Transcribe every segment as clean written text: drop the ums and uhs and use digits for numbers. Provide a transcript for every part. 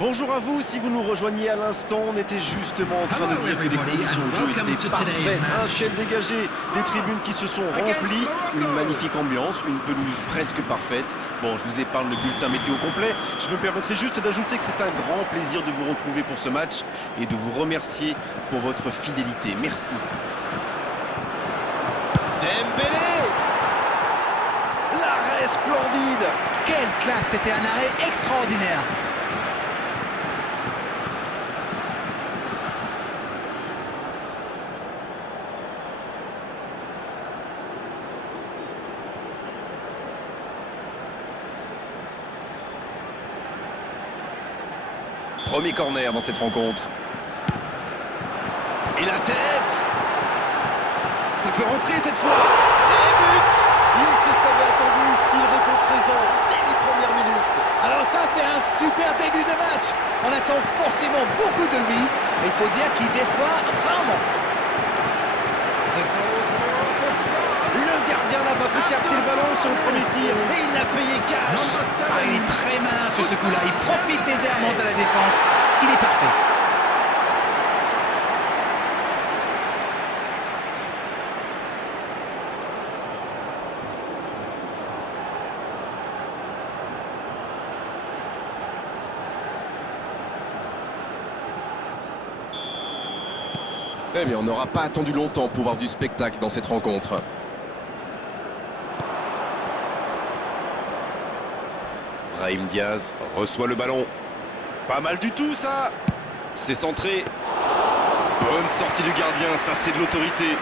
Bonjour à vous, si vous nous rejoignez à l'instant, on était justement en train de dire que les conditions de jeu étaient parfaites. Un ciel dégagé, des tribunes qui se sont remplies, une magnifique ambiance, une pelouse presque parfaite. Bon, je vous épargne le bulletin météo complet, je me permettrai juste d'ajouter que c'est un grand plaisir de vous retrouver pour ce match et de vous remercier pour votre fidélité. Merci. Dembélé! L'arrêt splendide! Quelle classe, c'était un arrêt extraordinaire. Premier corner dans cette rencontre. Et la tête! Ça peut rentrer cette fois! Et but! Il se savait attendu, il répond présent dès les premières minutes. Alors ça, c'est un super début de match. On attend forcément beaucoup de lui, mais il faut dire qu'il déçoit rarement. Le gardien n'a pas pu capter le ballon sur le premier tir et il l'a payé cash. Ah, il est très malin sur ce coup-là. Il profite des errements de la défense. Il est parfait. Eh bien, on n'aura pas attendu longtemps pour voir du spectacle dans cette rencontre. Brahim Diaz reçoit le ballon. Pas mal du tout, ça! C'est centré. Bonne sortie du gardien, ça c'est de l'autorité.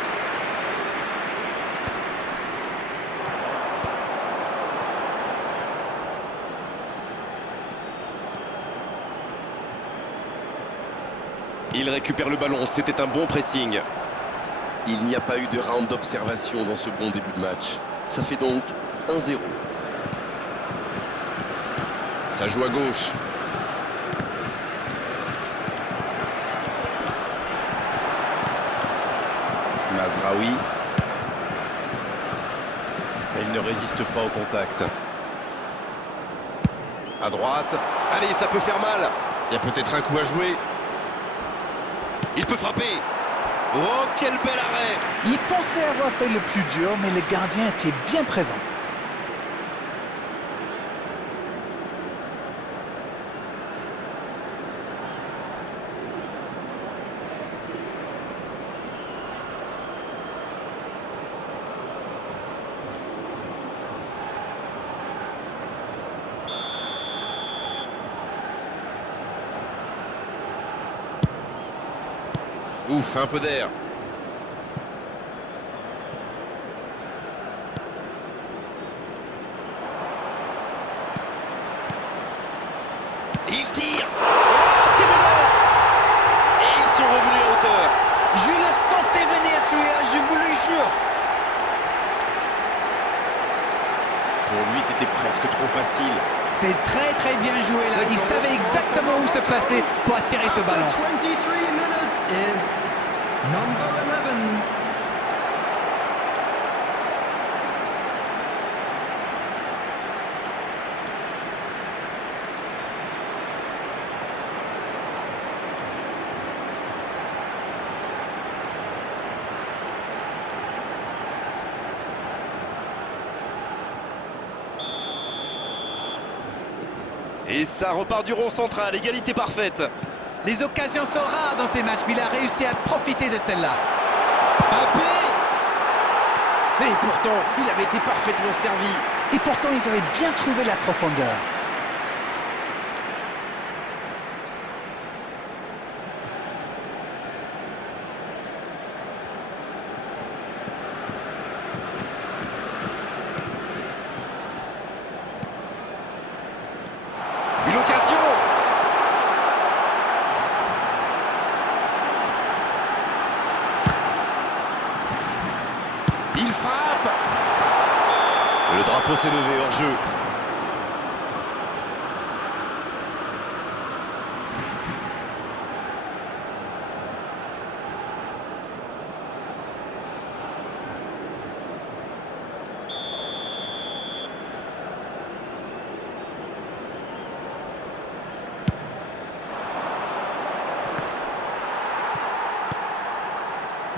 Il récupère le ballon, c'était un bon pressing. Il n'y a pas eu de round d'observation dans ce bon début de match. Ça fait donc 1-0. Ça joue à gauche. Mazraoui. Il ne résiste pas au contact. À droite. Allez, ça peut faire mal. Il y a peut-être un coup à jouer. Il peut frapper. Oh, quel bel arrêt! Il pensait avoir fait le plus dur, mais le gardien était bien présent. Ouf, un peu d'air. Il tire. Oh, c'est dedans. Et ils sont revenus à hauteur. Je le sentais venir celui-là, je vous le jure. Pour lui, c'était presque trop facile. C'est très bien joué là. Il savait exactement où se placer pour attirer ce ballon. 23 minutes is number 11. Et ça repart du rond central, égalité parfaite. Les occasions sont rares dans ces matchs, mais il a réussi à profiter de celle-là. Mbappé! Et pourtant, il avait été parfaitement servi. Et pourtant, ils avaient bien trouvé la profondeur. Une occasion! Il frappe! Le drapeau s'est levé hors jeu.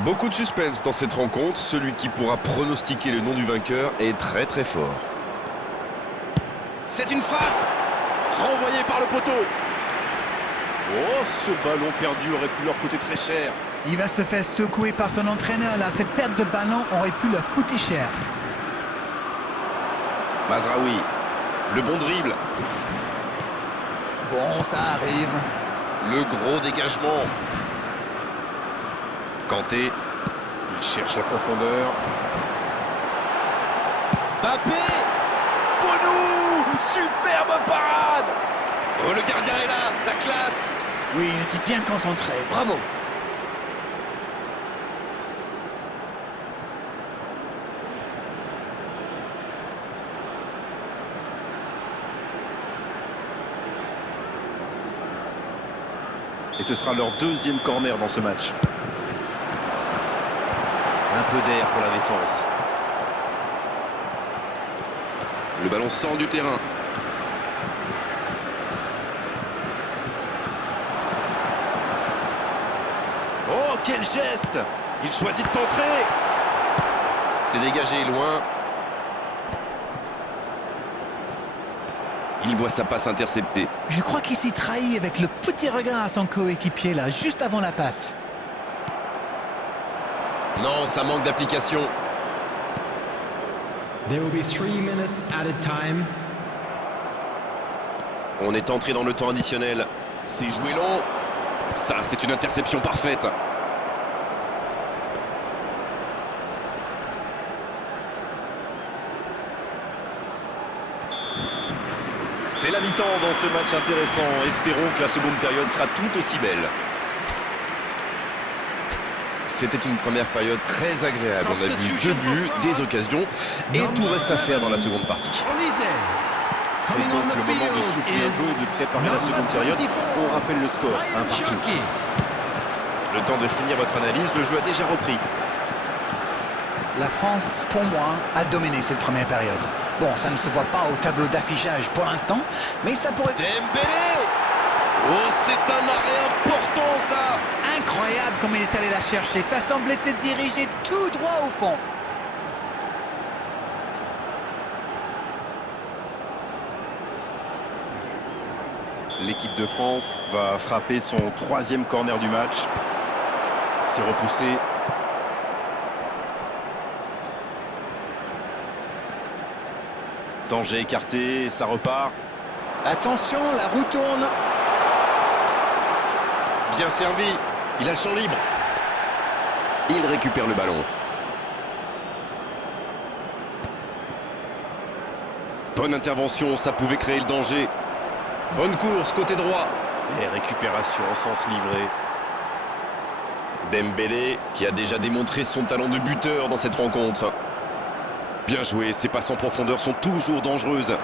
Beaucoup de suspense dans cette rencontre. Celui qui pourra pronostiquer le nom du vainqueur est très très fort. C'est une frappe renvoyée par le poteau. Oh, ce ballon perdu aurait pu leur coûter très cher. Il va se faire secouer par son entraîneur là. Cette perte de ballon aurait pu leur coûter cher. Mazraoui, le bon dribble. Bon, ça arrive. Le gros dégagement. Kanté, il cherche la profondeur. Mbappé, Bonou, superbe parade. Oh, le gardien est là, la classe. Oui, il était bien concentré. Bravo. Et ce sera leur deuxième corner dans ce match. Un peu d'air pour la défense. Le ballon sort du terrain. Oh, quel geste! Il choisit de centrer. C'est dégagé loin. Il voit sa passe interceptée. Je crois qu'il s'est trahi avec le petit regard à son coéquipier là, juste avant la passe. Non, ça manque d'application. There will be 3 minutes added time. On est entré dans le temps additionnel. C'est joué long. Ça, c'est une interception parfaite. C'est la mi-temps dans ce match intéressant. Espérons que la seconde période sera tout aussi belle. C'était une première période très agréable. On a vu 2 buts, des occasions et tout reste à faire dans la seconde partie. C'est donc le moment de souffler un peu et de préparer la seconde période. On rappelle le score, un partout. Le temps de finir votre analyse, le jeu a déjà repris. La France, pour moi, a dominé cette première période. Bon, ça ne se voit pas au tableau d'affichage pour l'instant, mais ça pourrait... Dembélé! Oh, c'est un arrêt important, ça! Incroyable comme il est allé la chercher. Ça semblait se diriger tout droit au fond. L'équipe de France va frapper son 3e corner du match. C'est repoussé. Danger écarté, ça repart. Attention, la roue tourne. Bien servi, il a le champ libre. Il récupère le ballon. Bonne intervention, ça pouvait créer le danger. Bonne course, côté droit. Et récupération en sens livré. Dembélé, qui a déjà démontré son talent de buteur dans cette rencontre. Bien joué, ces passes en profondeur sont toujours dangereuses.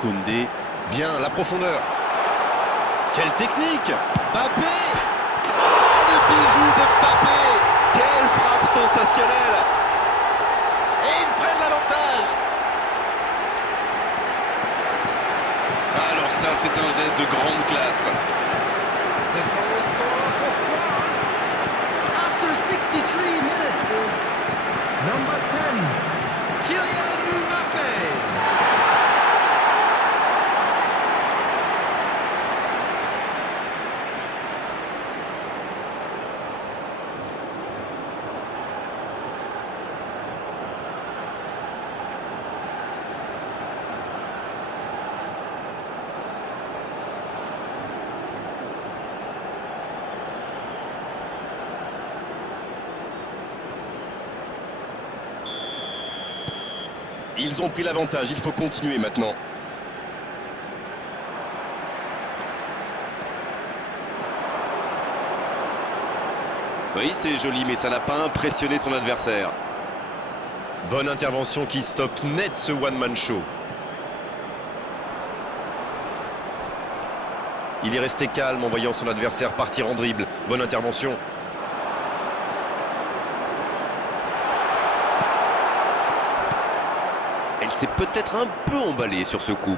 Koundé, bien, la profondeur. Quelle technique! Mbappé! Oh, le bijou de Mbappé! Quelle frappe sensationnelle! Et ils prennent l'avantage! Alors ça, c'est un geste de grande classe. The goal scorer for France after 63 minutes is number 10, Kylian Mbappé. Ils ont pris l'avantage, il faut continuer maintenant. Oui, c'est joli, mais ça n'a pas impressionné son adversaire. Bonne intervention qui stoppe net ce one-man show. Il est resté calme en voyant son adversaire partir en dribble. Bonne intervention. Elle s'est peut-être un peu emballée sur ce coup.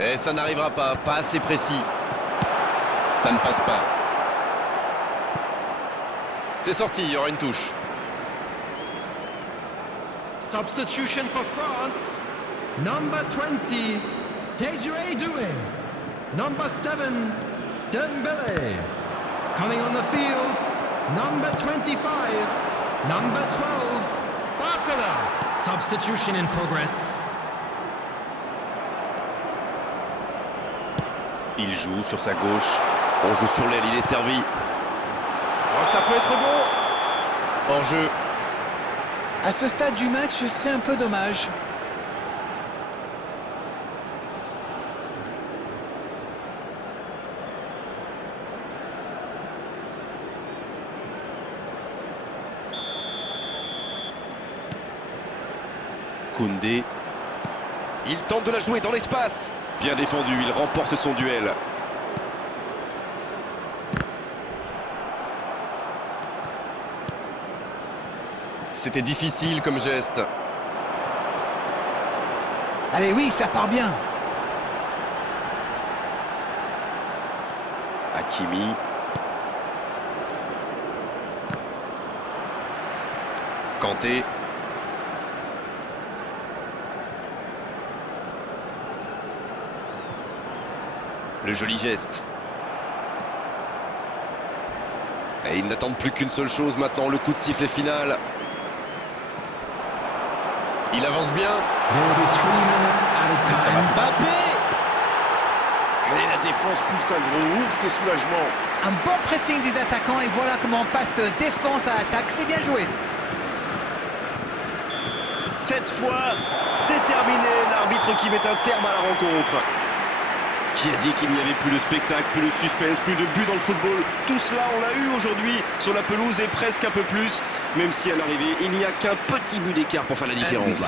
Et ça n'arrivera pas, pas assez précis. Ça ne passe pas. C'est sorti, il y aura une touche. Substitution for France. Number 20, Desiree Doué. Number 7, Dembele. Coming on the field, number 25, number 12, Barcola. Substitution in progress. Il joue sur sa gauche. On joue sur l'aile, il est servi. Oh, ça peut être bon. Hors jeu. À ce stade du match, c'est un peu dommage. Koundé. Il tente de la jouer dans l'espace. Bien défendu, il remporte son duel. C'était difficile comme geste. Allez, oui, ça part bien. Hakimi. Kanté. Le joli geste. Et ils n'attendent plus qu'une seule chose maintenant, le coup de sifflet final. Il avance bien. There will be 3 minutes added Ça va time. Mbappé. Et la défense pousse un gros ouf de soulagement. Un bon pressing des attaquants et voilà comment on passe de défense à attaque. C'est bien joué. Cette fois, c'est terminé. L'arbitre qui met un terme à la rencontre. Qui a dit qu'il n'y avait plus de spectacle, plus de suspense, plus de but dans le football. Tout cela, on l'a eu aujourd'hui sur la pelouse et presque un peu plus. Même si à l'arrivée, il n'y a qu'un petit but d'écart pour faire la différence.